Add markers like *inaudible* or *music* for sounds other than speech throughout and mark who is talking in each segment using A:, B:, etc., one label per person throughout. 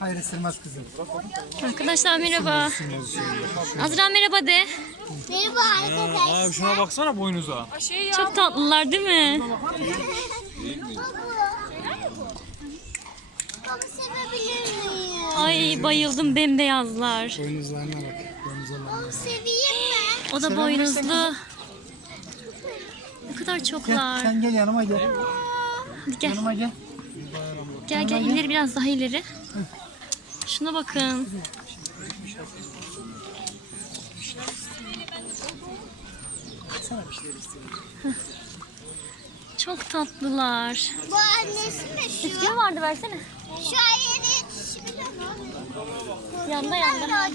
A: Hayır ısırmaz kızım.
B: Arkadaşlar merhaba. Azra merhaba de.
C: Merhaba arkadaşlar.
D: Abi şuna baksana boynuza.
B: Çok tatlılar değil mi?
C: Baba sevebilir miyim?
B: Ay bayıldım bembeyazlar.
A: Boynuzlarına bak. Boynuzlarına.
C: Onu seveyim mi?
B: O da boynuzlu. Ne kadar
A: Gel,
B: çoklar.
A: sen gel yanıma gel.
B: Hadi gel.
A: Yanıma gel.
B: Gel gel ileri biraz daha ileri. Şuna bakın. Çok tatlılar.
C: Bu annesi mi şu?
B: Bisküvi vardı versene.
C: Şu mi?
B: Yanda yanda.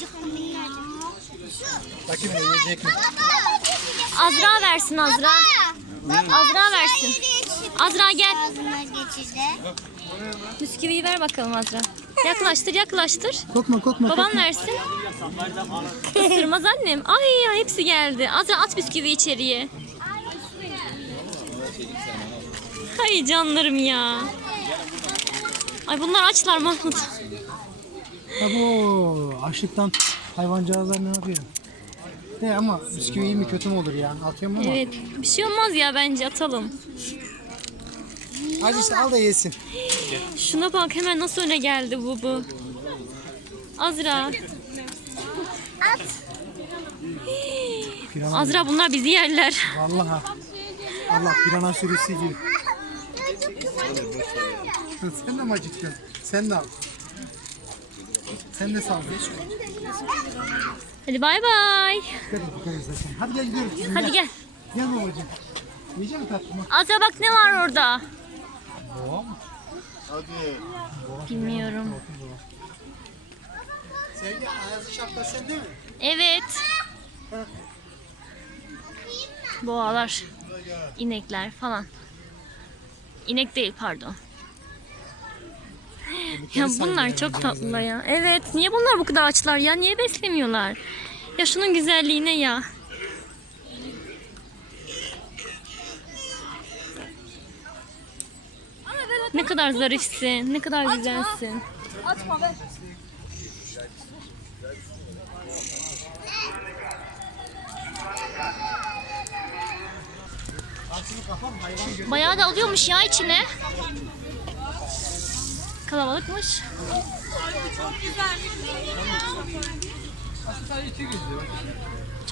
A: Bakayım yiyecek mi?
B: Azra versin Azra.
C: Baba.
B: Azra versin. Azra gel. Bisküviyi ver bakalım Azra. Yaklaştır yaklaştır.
A: Kokma kokma
B: Babam
A: kokma.
B: versin. Isırmaz annem. Ay ya hepsi geldi. Azra at bisküvi içeriye. Hay canlarım ya. Ay bunlar açlar Mahmut.
A: Abo açlıktan hayvancağızlar ne yapıyor? De ama bisküvi iyi mi kötü mü olur ya? Atıyorum ama.
B: Evet bir şey olmaz ya bence atalım.
A: Hadi işte al da yesin.
B: Şuna bak hemen nasıl öne geldi bu bu. Azra.
C: At.
A: Pirana.
B: Azra bunlar bizi yerler.
A: Vallahi. Allah pirana sürüsü gibi. Sen de mi acıktın? Sen de al. Sen de sal.
B: Hadi bay bay.
A: Hadi gel gidiyoruz.
B: Hadi gel.
A: Gel babacığım. Yiyecek mi tatlımı?
B: Azra bak ne var orada. Bilmiyorum.
A: Sevgi ayazı şapka sende mi?
B: Evet. Boğalar, inekler falan. İnek değil pardon. Ya bunlar çok tatlılar ya. Evet, niye bunlar bu kadar açlar ya? Niye beslemiyorlar? Ya şunun güzelliğine ya. Ne kadar zarifsin, ne kadar güzelsin. Bayağı da alıyormuş ya içine. Kalabalıkmış.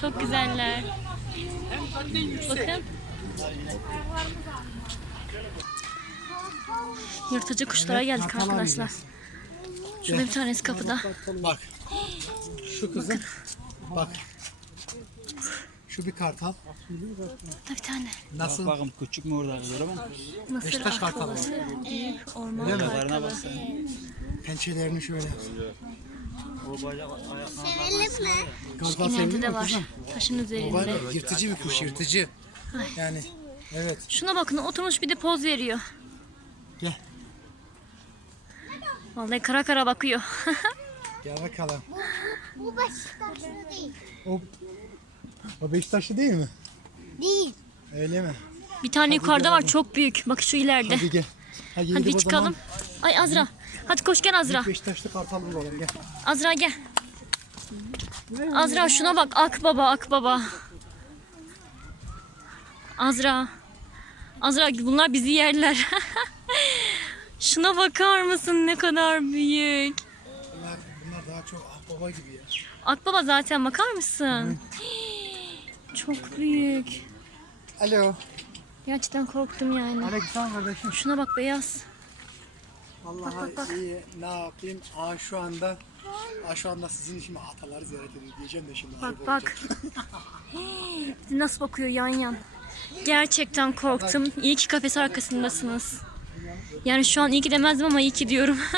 B: Çok güzeller. Bakın. Yırtıcı kuşlara geldik arkadaşlar. Şurada bir tanesi kapıda.
A: Bak. Şu kızım. Bak. Şu bir kartal.
B: Burada bir tane.
A: Nasıl?
D: Bakın küçük mü orada kızlar ama.
B: Mısır
A: Beşiktaş kartalı.
B: büyük orman
A: Öyle mi?
D: Ayaklarına baksana.
A: Pençelerini şöyle.
D: O bacak
C: Sevelim mi?
A: Kartal
B: İleride de
A: mi
B: var.
A: kızım?
B: Taşın üzerinde.
A: Yırtıcı bir kuş yırtıcı. Yani evet.
B: Şuna bakın oturmuş bir de poz veriyor.
A: Gel.
B: Vallahi kara kara bakıyor. *laughs*
A: Gel bakalım.
C: Bu Beşiktaşlı değil.
A: O, o Beşiktaşlı değil mi?
C: Değil.
A: Öyle mi?
B: bir tane yukarıda var çok büyük. Bak şu ileride.
A: Hadi gel. Hadi,
B: Hadi
A: o
B: çıkalım. Ay Azra. Hadi koş gel Azra.
A: zaman Beşiktaşlı kartal bulalım gel.
B: Azra gel. Azra şuna bak akbaba akbaba. Azra. Azra bunlar bizi yerler. *laughs* şuna bakar mısın ne kadar büyük.
A: Bunlar, bunlar daha çok akbaba gibi ya.
B: Akbaba zaten bakar mısın? *gasps* Çok büyük.
A: Alo.
B: Gerçekten korktum yani.
A: Aleykümselam kardeşim.
B: Şuna bak beyaz.
A: Vallahi
B: bak, bak.
A: iyi ne yapayım? Aa şu anda Aa şu anda sizin için ataları ziyaret ediyor diyeceğim de şimdi.
B: Bak bak. *laughs* Nasıl bakıyor yan yan. Gerçekten korktum. İyi ki kafes arkasındasınız. Yani şu an iyi ki demezdim ama iyi ki diyorum. *laughs*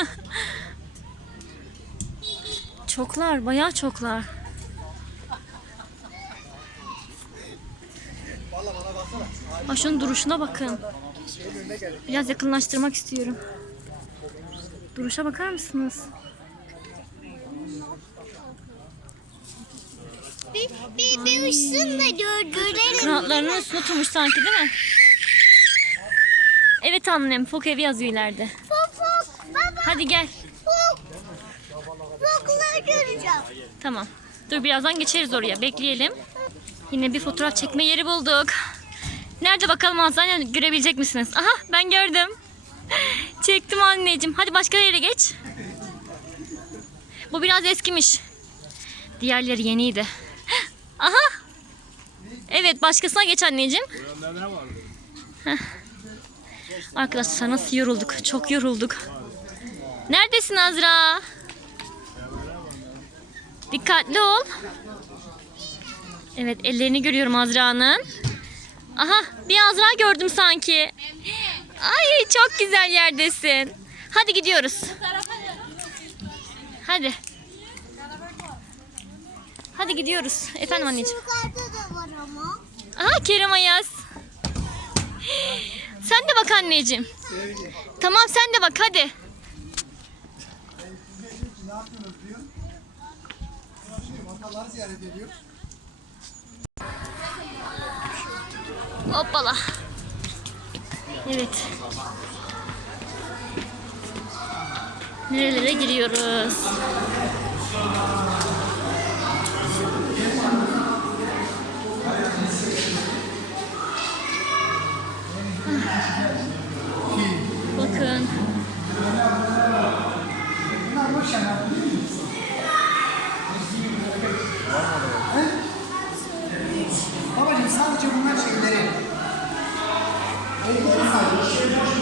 B: çoklar, bayağı çoklar. Aa, şunun duruşuna bakın. Biraz yakınlaştırmak istiyorum. Duruşa bakar mısınız?
C: Bir, bir, bir uçsun da gör, görelim.
B: Kanatlarının üstüne oturmuş sanki değil mi? Evet annem, Fok evi yazıyor ileride.
C: Fok fok. Baba
B: Hadi gel.
C: fok. Okula göreceğim.
B: Tamam. Dur birazdan geçeriz oraya. Bekleyelim. Yine bir fotoğraf çekme yeri bulduk. Nerede bakalım Azra görebilecek misiniz? Aha ben gördüm. *laughs* Çektim anneciğim. Hadi başka yere geç. Bu biraz eskimiş. Diğerleri yeniydi. *gasps* Aha. Evet başkasına geç anneciğim. Heh. Arkadaşlar nasıl yorulduk? Çok yorulduk. Neredesin Azra? Dikkatli ol. Evet ellerini görüyorum Azra'nın. Aha bir Azra gördüm sanki. Ay çok güzel yerdesin. Hadi gidiyoruz. Hadi. Hadi gidiyoruz. Efendim anneciğim. Aha Kerem Ayaz. Sen de bak anneciğim. Tamam sen de bak hadi. Hoppala. Evet. Nerelere giriyoruz? Bakın.
A: Babacım sadece bunlar şeyleri. Elleri sadece.